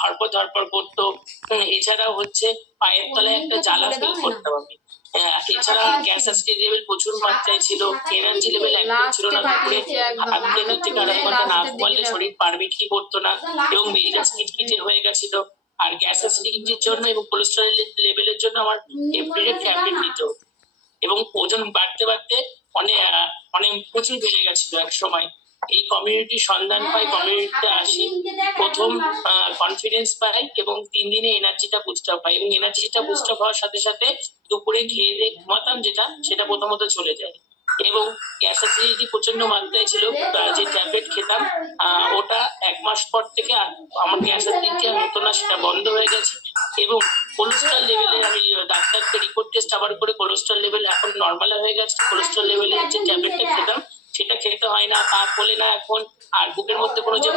ধরপড় ধরপড় করতো। এছাড়াও হচ্ছে পায়ের তলায় একটা জ্বালা ফিল করতাম আমি। এছাড়া গ্যাস অ্যাসিডিটি লেভেল প্রচুর মাত্রায় ছিল, এনার্জি লেভেল একদম ছিল না দুপুরে। হাফ লিটার থেকে আড়াই ঘন্টা না ঘুমালে শরীর পারমিট কি করতো না এবং মেজাজ খিটখিটে হয়ে গেছিল। আর গ্যাস অ্যাসিডিটির জন্য এবং কোলেস্টেরল লেভেলের জন্য আমার এভরিডে ট্যাবলেট নিতে হতো এবং ওজন বাড়তে বাড়তে অনেক প্রচুর বেড়ে গেছিল এক সময়। এই কমিউনিটির সন্ধান পাই, কমিউনিটিতে আসি, প্রথম কনফিডেন্স পাই এবং 3 দিনে এনার্জিটা বুস্ট আপ হয় এবং এনার্জিটা বুস্ট আপ হওয়ার সাথে সাথে দুপুরে খেয়ে দিয়ে ঘুমাতাম সেটা প্রথমত চলে যায় এবং গ্যাস অ্যাসিডিটি প্রচন্ড মাত্রায় ছিল। যে ট্যাবলেট খেতাম ওটা 1 মাস পর থেকে আমার গ্যাস অ্যাসিডিটি আর হতো না, সেটা বন্ধ হয়ে গেছে এবং কোলেস্ট্রল লেভেলে আমি ডাক্তারকে রিপোর্ট টেস্ট আবার করে কোলেস্ট্রল লেভেল এখন নর্মাল হয়ে গেছে। কোলেস্ট্রল লেভেলে যে ট্যাবলেটটা খেতাম সেটা খেতে হয় না, পা ফোলে না এখন। আর বুকের মধ্যে কোনো যে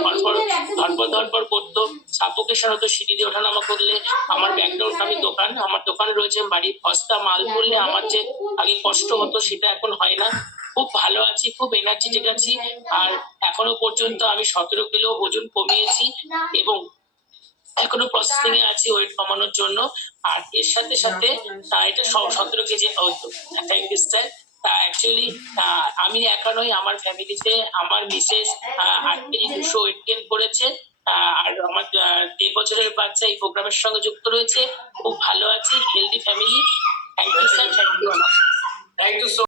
ধরপড় করতো, সাফোকেশন হতো সিঁড়ি দিয়ে ওঠানামা করলে। আমার ব্যাকগ্রাউন্ড, আমি আমার দোকান রয়েছে, বাড়ির বস্তা মাল করলে আমার যে আগে কষ্ট হতো সেটা এখন হয় না। খুব ভালো আছি, খুব এনার্জেটিক আছি। আর এখনো পর্যন্ত আমি 17 কিলো ওজন কমিয়েছি এবং এখনো প্রসেসিং এ আছি ওয়েট কমানোর জন্য। আর এর সাথে সাথে এটা 17 কেজি হতো। Thank you sir. অ্যাকচুয়ালি আমি একা নই, আমার ফ্যামিলিতে আমার মিসেস 8 কেজি 200 ওয়েট গেইন করেছে। আর আমার 1.5 বছরের বাচ্চা এই প্রোগ্রামের সঙ্গে যুক্ত রয়েছে। খুব ভালো আছি, healthy family. Thank you sir, thank you.